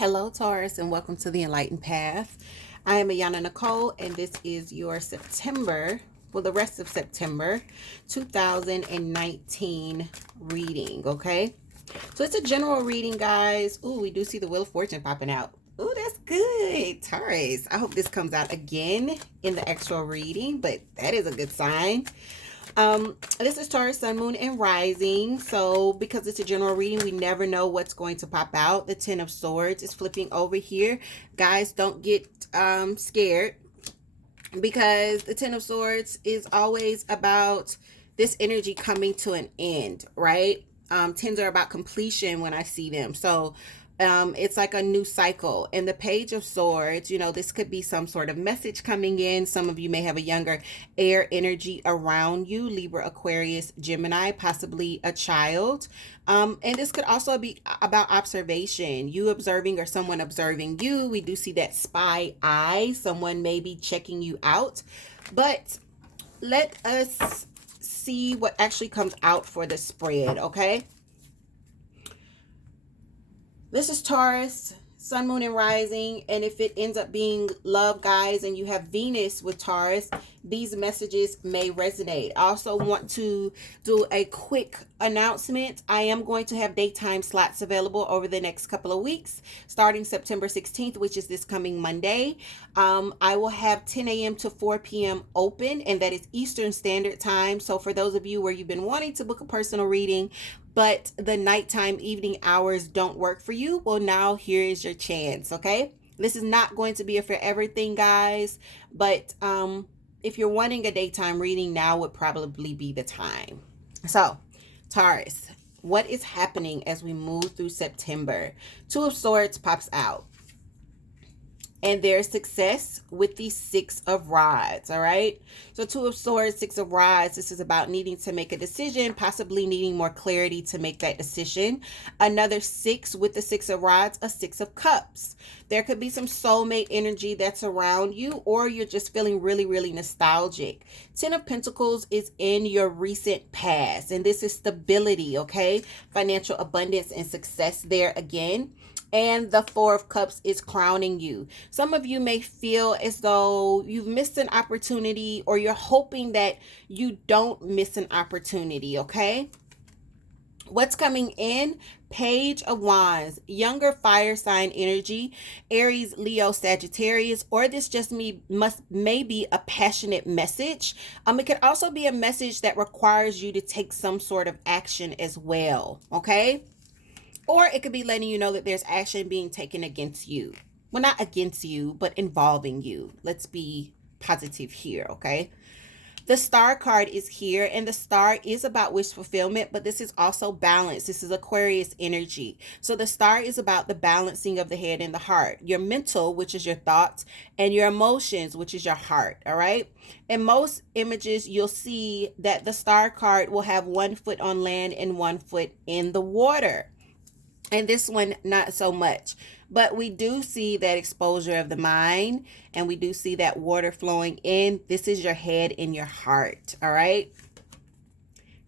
Hello, Taurus, and welcome to the Enlightened Path. I am Ayana Nicole, and this is your September, well, the rest of September 2019 reading, okay? So it's a general reading, guys. Ooh, we do see the Wheel of Fortune popping out. Ooh, that's good, Taurus. I hope this comes out again in the actual reading, but that is a good sign. This is Taurus, Sun, Moon, and Rising. So because it's a general reading, we never know what's going to pop out. The Ten of Swords is flipping over here. Guys, don't get scared, because the Ten of Swords is always about this energy coming to an end, right? Tens are about completion when I see them. So it's like a new cycle. And the Page of Swords, you know, this could be some sort of message coming in. Some of you may have a younger air energy around you, Libra, Aquarius, Gemini, possibly a child. And this could also be about observation, you observing or someone observing you. We do see that spy eye, someone may be checking you out. But let us see what actually comes out for the spread, okay? This is Taurus, Sun, Moon, and Rising. And if it ends up being love, guys, and you have Venus with Taurus, these messages may resonate. I also want to do a quick announcement. I am going to have daytime slots available over the next couple of weeks, starting September 16th, which is this coming Monday. I will have 10 a.m. to 4 p.m. open, and that is Eastern Standard Time. So for those of you where you've been wanting to book a personal reading, but the nighttime evening hours don't work for you, well, now here is your chance, okay? This is not going to be a forever thing, guys, but if you're wanting a daytime reading, now would probably be the time. So, Taurus, what is happening as we move through September? Two of Swords pops out. And their success with the Six of Rods, all right? So Two of Swords, Six of Rods, this is about needing to make a decision, possibly needing more clarity to make that decision. Another six with the Six of Rods, a Six of Cups. There could be some soulmate energy that's around you, or you're just feeling really, really nostalgic. Ten of Pentacles is in your recent past, and this is stability, okay? Financial abundance and success there again. And the Four of Cups is crowning you. Some of you may feel as though you've missed an opportunity, or you're hoping that you don't miss an opportunity, okay? What's coming in? Page of Wands, younger fire sign energy, Aries, Leo, Sagittarius, or this just may be a passionate message. It could also be a message that requires you to take some sort of action as well, okay? Or it could be letting you know that there's action being taken against you. Well, not against you, but involving you. Let's be positive here, okay? The Star card is here, and the Star is about wish fulfillment, but this is also balance. This is Aquarius energy. So the Star is about the balancing of the head and the heart. Your mental, which is your thoughts, and your emotions, which is your heart, all right? In most images, you'll see that the Star card will have one foot on land and one foot in the water. And this one, not so much. But we do see that exposure of the mind, and we do see that water flowing in. This is your head and your heart, all right?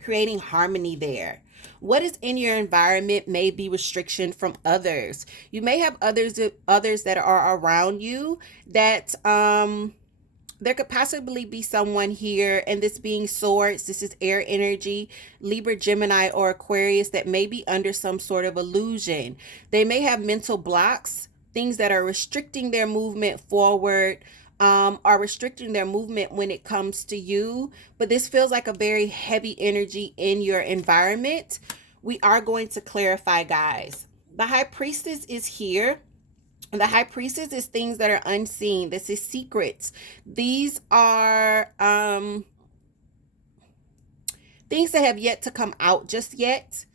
Creating harmony there. What is in your environment may be restriction from others. You may have others that are around you that there could possibly be someone here, and this being Swords, this is air energy, Libra, Gemini, or Aquarius, that may be under some sort of illusion. They may have mental blocks, things that are restricting their movement forward, are restricting their movement when it comes to you. But this feels like a very heavy energy in your environment. We are going to clarify, guys. The High Priestess is here. The High Priestess is things that are unseen. This is secrets. These are things that have yet to come out just yet.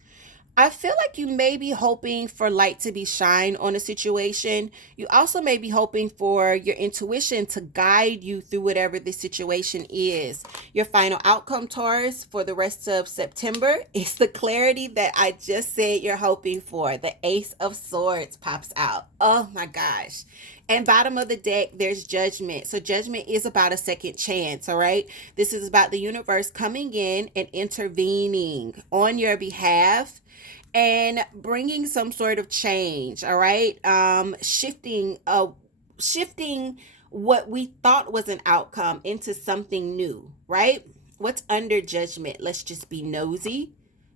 I feel like you may be hoping for light to be shined on a situation. You also may be hoping for your intuition to guide you through whatever the situation is. Your final outcome, Taurus, for the rest of September is the clarity that I just said you're hoping for. The Ace of Swords pops out. Oh my gosh. And bottom of the deck, there's Judgment. So Judgment is about a second chance, all right? This is about the universe coming in and intervening on your behalf. and bringing some sort of change. All right. Shifting what we thought was an outcome into something new, right? What's under judgment? Let's just be nosy.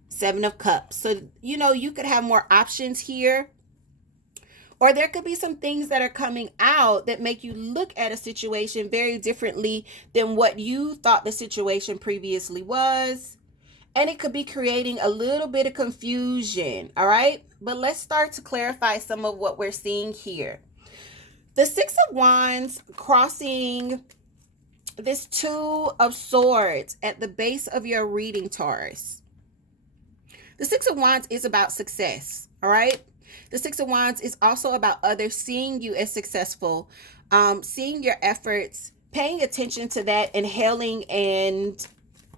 Seven of Cups. So, you could have more options here, or there could be some things that are coming out that make you look at a situation very differently than what you thought the situation previously was. And it could be creating a little bit of confusion. All right. But let's start to clarify some of what we're seeing here. The Six of Wands crossing this Two of Swords at the base of your reading, Taurus. The Six of Wands is about success. All right. The Six of Wands is also about others seeing you as successful, seeing your efforts, paying attention to that, and hailing, and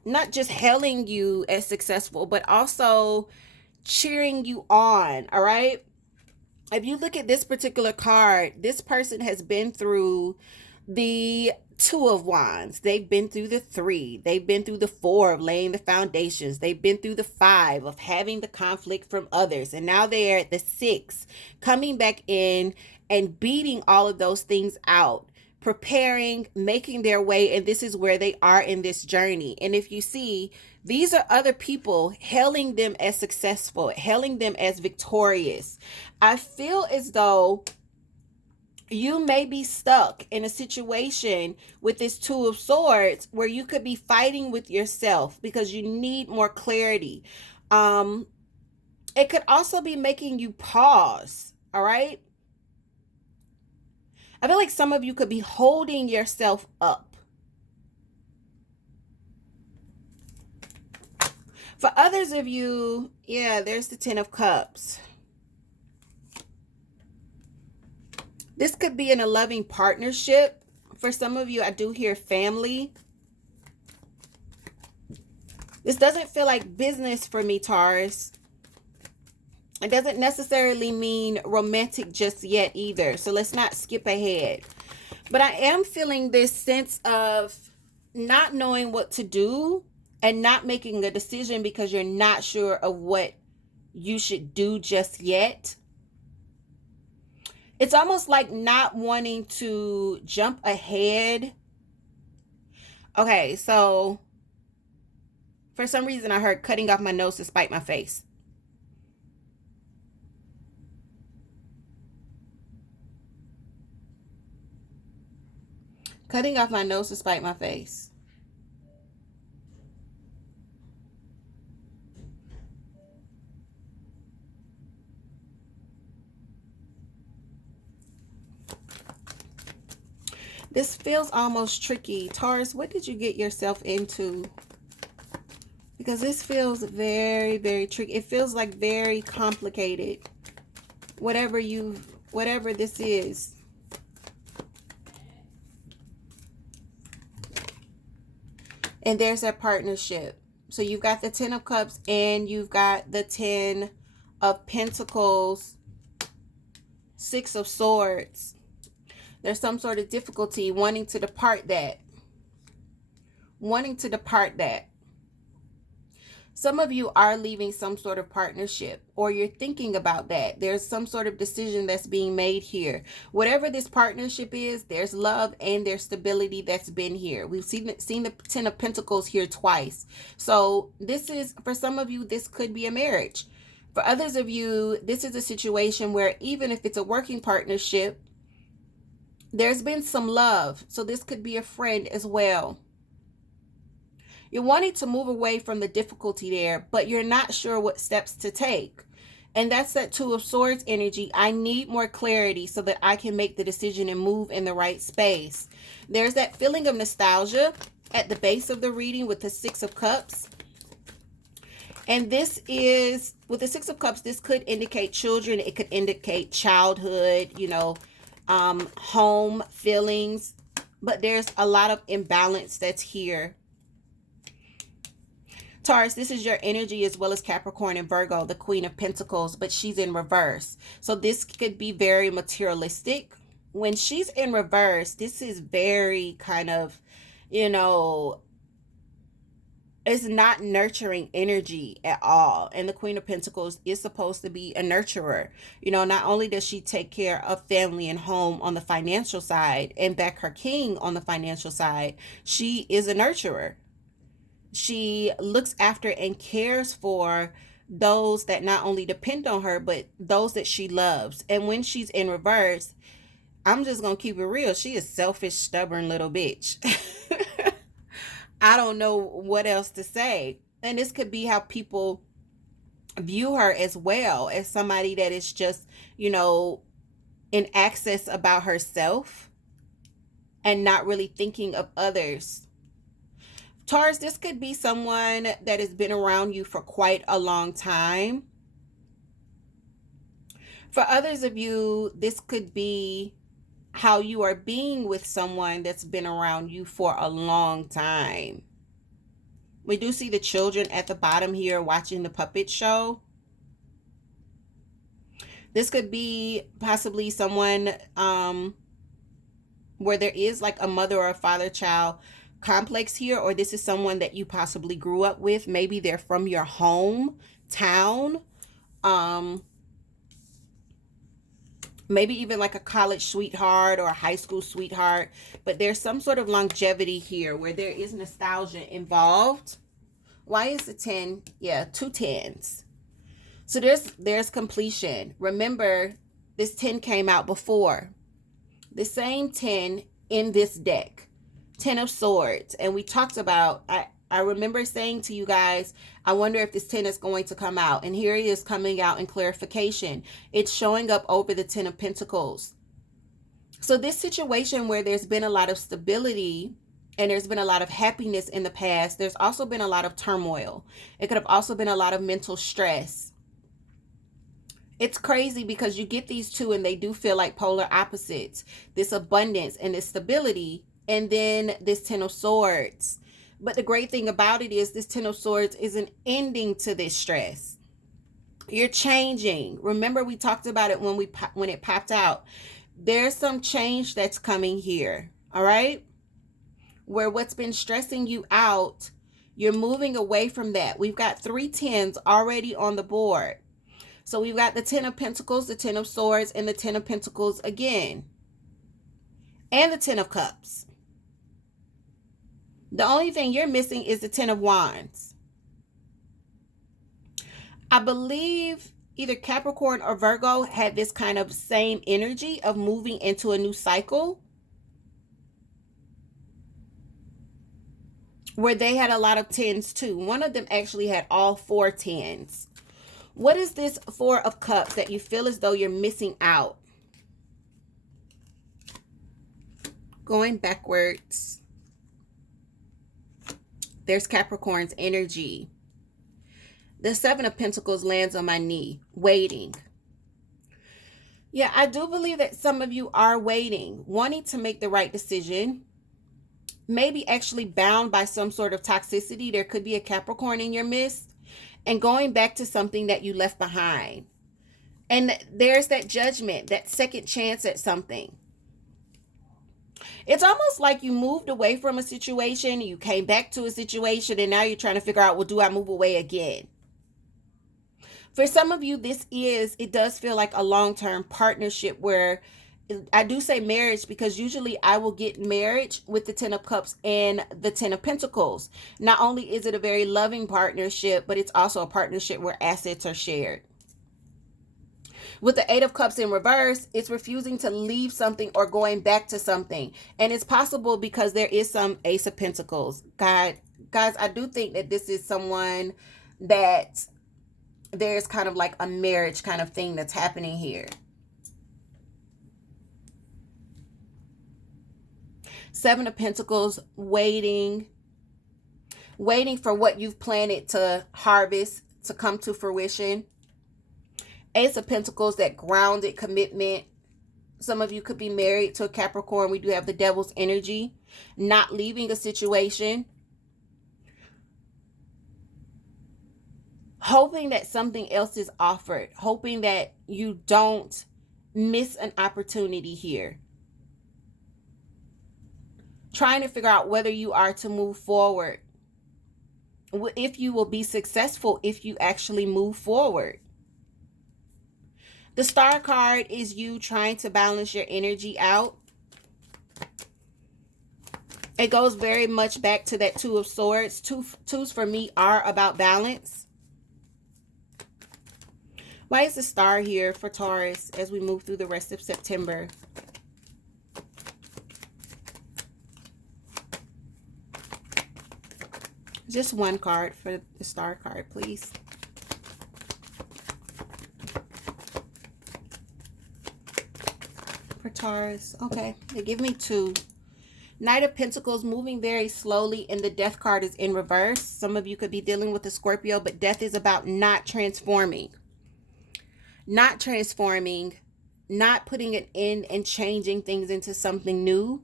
not just hailing you as successful, but also cheering you on. All right. If you look at this particular card, this person has been through the Two of Wands. They've been through the Three. They've been through the Four of laying the foundations. They've been through the Five of having the conflict from others. And now they're at the Six, coming back in and beating all of those things out, preparing, making their way. And this is where they are in this journey. And if you see, these are other people hailing them as successful, hailing them as victorious. I feel as though you may be stuck in a situation with this Two of Swords where you could be fighting with yourself because you need more clarity. It could also be making you pause. All right. I feel like some of you could be holding yourself up. For others of you, yeah, there's the Ten of Cups. This could be in a loving partnership. For some of you, I do hear family. This doesn't feel like business for me, Taurus. It doesn't necessarily mean romantic just yet either. So let's not skip ahead. But I am feeling this sense of not knowing what to do and not making a decision because you're not sure of what you should do just yet. It's almost like not wanting to jump ahead. Okay, so for some reason I heard cutting off my nose to spite my face. Cutting off my nose to spite my face. This feels almost tricky. Taurus, what did you get yourself into? Because this feels very, very tricky. It feels like very complicated. Whatever this is. And there's that partnership. So you've got the Ten of Cups and you've got the Ten of Pentacles, Six of Swords. There's some sort of difficulty wanting to depart that. Some of you are leaving some sort of partnership, or you're thinking about that. There's some sort of decision that's being made here. Whatever this partnership is, there's love and there's stability that's been here. We've seen the Ten of Pentacles here twice. So this is, for some of you, this could be a marriage. For others of you, this is a situation where even if it's a working partnership, there's been some love. So this could be a friend as well. You're wanting to move away from the difficulty there, but you're not sure what steps to take. And that's that Two of Swords energy. I need more clarity so that I can make the decision and move in the right space. There's that feeling of nostalgia at the base of the reading with the Six of Cups. And this is, with the Six of Cups, this could indicate children. It could indicate childhood, home feelings. But there's a lot of imbalance that's here. Taurus, this is your energy as well as Capricorn and Virgo, the Queen of Pentacles, but she's in reverse. So this could be very materialistic. When she's in reverse, this is very kind of, It's not nurturing energy at all. And the Queen of Pentacles is supposed to be a nurturer. You know, not only does she take care of family and home on the financial side and back her king on the financial side, she is a nurturer. She looks after and cares for those that not only depend on her, but those that she loves. And when she's in reverse, I'm just going to keep it real. She is selfish, stubborn little bitch. I don't know what else to say. And this could be how people view her as well, as somebody that is just, you know, in excess about herself and not really thinking of others. Taurus, this could be someone that has been around you for quite a long time. For others of you, this could be how you are being with someone that's been around you for a long time. We do see the children at the bottom here watching the puppet show. This could be possibly someone where there is like a mother or a father-child complex here, or this is someone that you possibly grew up with. Maybe they're from your hometown. Maybe even like a college sweetheart or a high school sweetheart. But there's some sort of longevity here where there is nostalgia involved. Why is the 10? Yeah, 2 10s. So there's completion. Remember, this 10 came out before. The same 10 in this deck. 10 of Swords. And we talked about, I remember saying to you guys, I wonder if this 10 is going to come out. And here it is coming out in clarification. It's showing up over the 10 of Pentacles. So this situation where there's been a lot of stability and there's been a lot of happiness in the past, there's also been a lot of turmoil. It could have also been a lot of mental stress. It's crazy because you get these two and they do feel like polar opposites. This abundance and this stability, and then this 10 of Swords. But the great thing about it is this 10 of Swords is an ending to this stress. You're changing. Remember, we talked about it when it popped out. There's some change that's coming here. All right? Where what's been stressing you out, you're moving away from that. We've got 3 10s already on the board. So we've got the 10 of Pentacles, the 10 of Swords, and the 10 of Pentacles again. And the 10 of Cups. The only thing you're missing is the 10 of Wands. I believe either Capricorn or Virgo had this kind of same energy of moving into a new cycle, where they had a lot of 10s too. One of them actually had all 4 10s. What is this 4 of Cups that you feel as though you're missing out? Going backwards. There's Capricorn's energy. The 7 of Pentacles lands on my knee, waiting. Yeah, I do believe that some of you are waiting, wanting to make the right decision. Maybe actually bound by some sort of toxicity. There could be a Capricorn in your midst. And going back to something that you left behind. And there's that judgment, that second chance at something. It's almost like you moved away from a situation, you came back to a situation, and now you're trying to figure out, well, do I move away again? For some of you, it does feel like a long-term partnership where, I do say marriage because usually I will get marriage with the 10 of Cups and the 10 of Pentacles. Not only is it a very loving partnership, but it's also a partnership where assets are shared. With the 8 of Cups in reverse, it's refusing to leave something or going back to something. And it's possible because there is some Ace of Pentacles. Guys, I do think that this is someone that there's kind of like a marriage kind of thing that's happening here. 7 of Pentacles, waiting for what you've planted to harvest to come to fruition. Ace of Pentacles, that grounded commitment. Some of you could be married to a Capricorn. We do have the Devil's energy. Not leaving a situation. Hoping that something else is offered. Hoping that you don't miss an opportunity here. Trying to figure out whether you are to move forward if you will be successful if you actually move forward. The Star card is you trying to balance your energy out. It goes very much back to that Two of Swords. Twos for me are about balance. Why is the Star here for Taurus as we move through the rest of September? Just one card for the Star card, please. For Taurus. Okay, they give me two. Knight of Pentacles moving very slowly, and the Death card is in reverse. Some of you could be dealing with a Scorpio, but Death is about not transforming. Not transforming, not putting an end and changing things into something new.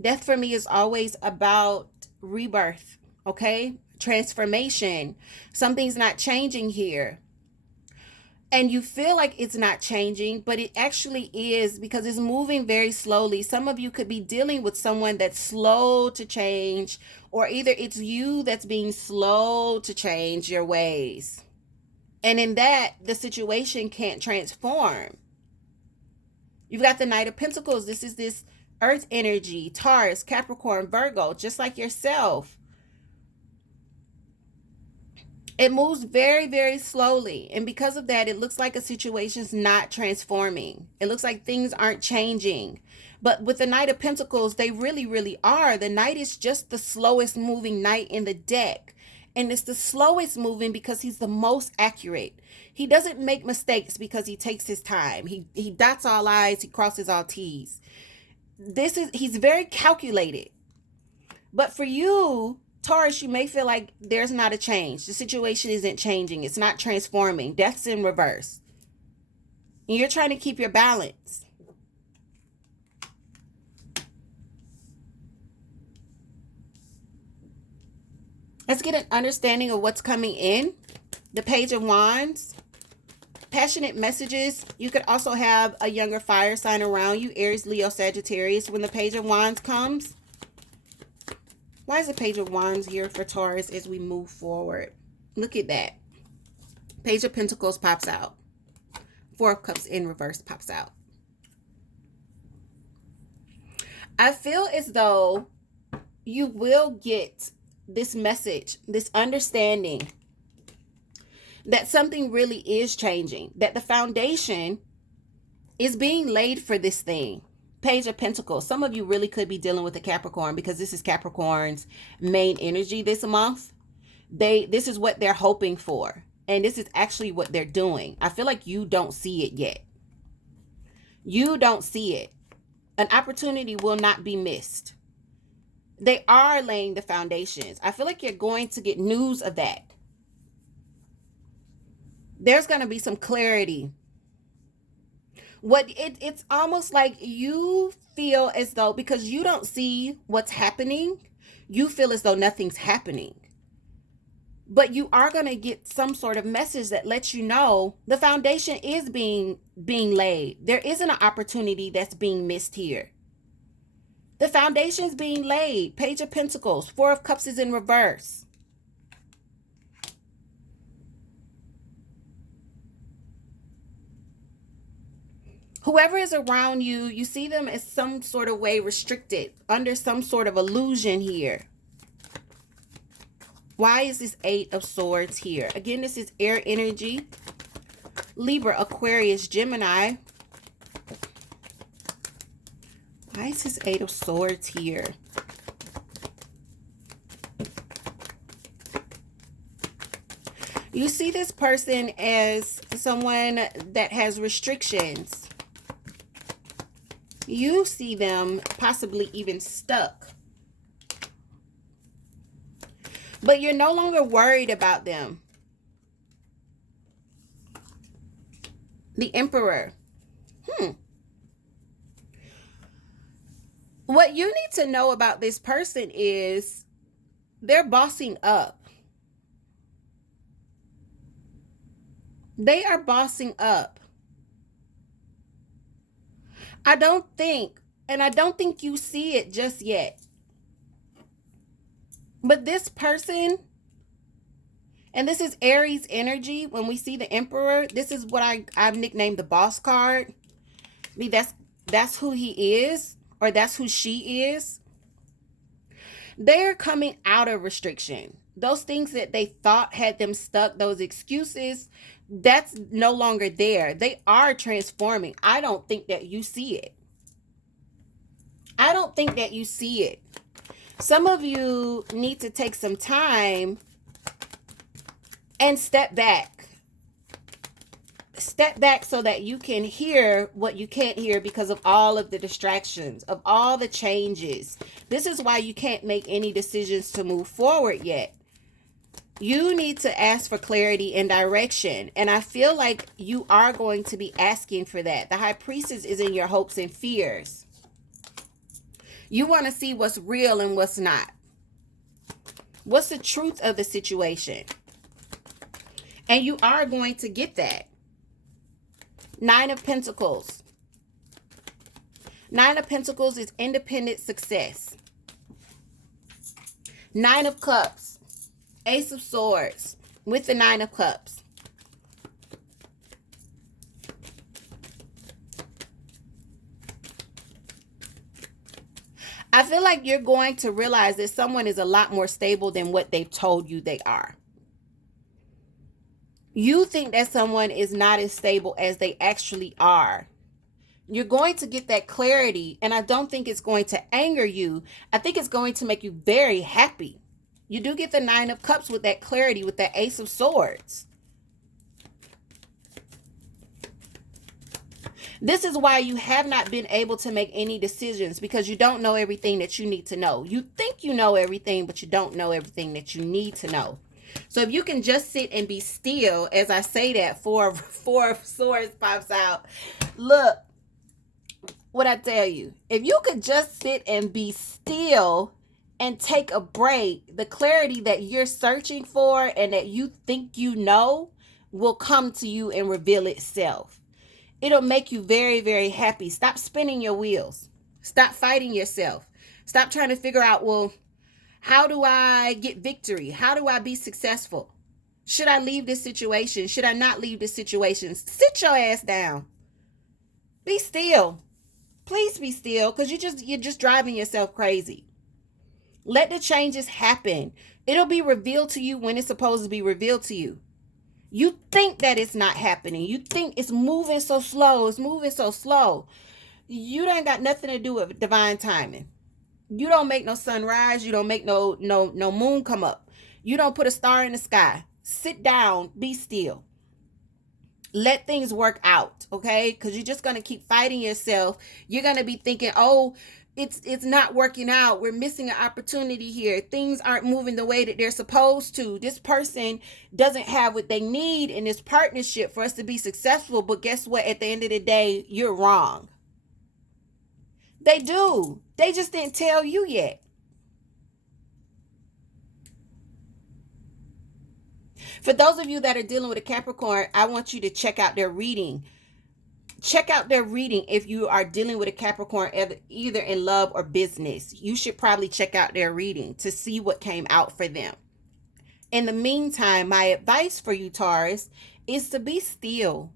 Death for me is always about rebirth, okay? Transformation. Something's not changing here. And you feel like it's not changing, but it actually is, because it's moving very slowly. Some of you could be dealing with someone that's slow to change, or either it's you that's being slow to change your ways. And in that, the situation can't transform. You've got the Knight of Pentacles. This is this earth energy, Taurus, Capricorn, Virgo, just like yourself. It moves very, very slowly. And because of that, it looks like a situation's not transforming. It looks like things aren't changing. But with the Knight of Pentacles, they really, really are. The Knight is just the slowest moving knight in the deck. And it's the slowest moving because he's the most accurate. He doesn't make mistakes because he takes his time. He dots all I's, he crosses all T's. He's very calculated. But for you, Taurus, you may feel like there's not a change. The situation isn't changing. It's not transforming. Death's in reverse. And you're trying to keep your balance. Let's get an understanding of what's coming in. The Page of Wands. Passionate messages. You could also have a younger fire sign around you. Aries, Leo, Sagittarius. When the Page of Wands comes. Why is the Page of Wands here for Taurus as we move forward? Look at that. Page of Pentacles pops out. Four of Cups in reverse pops out. I feel as though you will get this message, this understanding that something really is changing, that the foundation is being laid for this thing. Page of Pentacles. Some of you really could be dealing with a Capricorn, because this is Capricorn's main energy this month. This is what they're hoping for. And this is actually what they're doing. I feel like you don't see it yet. You don't see it. An opportunity will not be missed. They are laying the foundations. I feel like you're going to get news of that. There's going to be some clarity. It's almost like you feel as though, because you don't see what's happening, you feel as though nothing's happening. But you are going to get some sort of message that lets you know the foundation is being laid. There isn't an opportunity that's being missed here. The foundation's being laid. Page of Pentacles. Four of Cups is in reverse. Whoever is around you, you see them as some sort of way restricted, under some sort of illusion here. Why is this Eight of Swords here? Again, this is air energy. Libra, Aquarius, Gemini. Why is this Eight of Swords here? You see this person as someone that has restrictions. You see them possibly even stuck. But you're no longer worried about them. The Emperor. What you need to know about this person is they're bossing up. They are bossing up. I don't think you see it just yet. But this person And this is Aries energy. When we see the Emperor, this is what I've nicknamed the boss card. I mean, that's who he is, or that's who she is. They're coming out of restriction. Those things that they thought had them stuck, those excuses, that's no longer there. They are transforming. I don't think that you see it. I don't think that you see it. Some of you need to take some time and step back. Step back so that you can hear what you can't hear because of all of the distractions, of all the changes. This is why you can't make any decisions to move forward yet. You need to ask for clarity and direction. And I feel like you are going to be asking for that. The High Priestess is in your hopes and fears. You want to see what's real and what's not. What's the truth of the situation? And you are going to get that. Nine of Pentacles. Nine of Pentacles is independent success. Nine of Cups. Ace of Swords with the Nine of Cups. I feel like you're going to realize that someone is a lot more stable than what they've told you they are. You think that someone is not as stable as they actually are. You're going to get that clarity, and I don't think it's going to anger you. I think it's going to make you very happy. You do get the Nine of Cups with that clarity, with that Ace of Swords. This is why you have not been able to make any decisions, because you don't know everything that you need to know. You think you know everything, but you don't know everything that you need to know. So if you can just sit and be still, as I say that, four of Swords pops out. Look, what I tell you, if you could just sit and be still and take a break, the clarity that you're searching for and that you think you know will come to you and reveal itself. It'll make you very, very happy. Stop spinning your wheels. Stop fighting yourself. Stop trying to figure out, well, how do I get victory? How do I be successful? Should I leave this situation? Should I not leave this situation? Sit your ass down. Be still. Please be still, because you're just driving yourself crazy. Let the changes happen. It'll be revealed to you when it's supposed to be revealed to you. You think that it's not happening. You think it's moving so slow. It's moving so slow. You don't got nothing to do with divine timing. You don't make no sunrise. You don't make no moon come up. You don't put a star in the sky. Sit down. Be still. Let things work out, okay? Because you're just going to keep fighting yourself. You're going to be thinking, oh, it's not working out. We're missing an opportunity here. Things aren't moving the way that they're supposed to. This person doesn't have what they need in this partnership for us to be successful. But guess what? At the end of the day, you're wrong. They do. They just didn't tell you yet. For those of you that are dealing with a Capricorn, I want you to check out their reading. Check out their reading if you are dealing with a Capricorn, either in love or business. You should probably check out their reading to see what came out for them. In the meantime, my advice for you, Taurus, is to be still.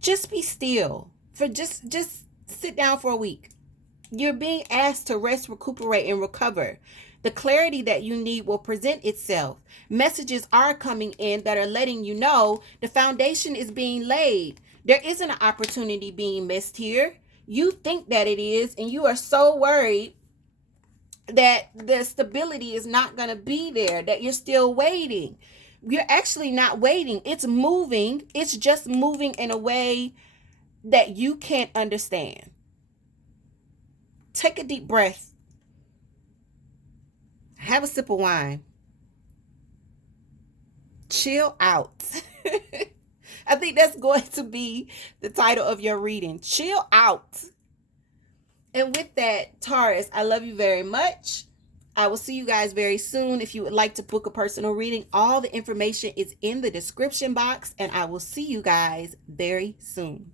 Just be still. Just sit down for a week. You're being asked to rest, recuperate, and recover. The clarity that you need will present itself. Messages are coming in that are letting you know the foundation is being laid. There isn't an opportunity being missed here. You think that it is, and you are so worried that the stability is not going to be there, that you're still waiting. You're actually not waiting. It's moving. It's just moving in a way that you can't understand. Take a deep breath. Have a sip of wine. Chill out. I think that's going to be the title of your reading. Chill out. And with that, Taurus, I love you very much. I will see you guys very soon. If you would like to book a personal reading, all the information is in the description box, and I will see you guys very soon.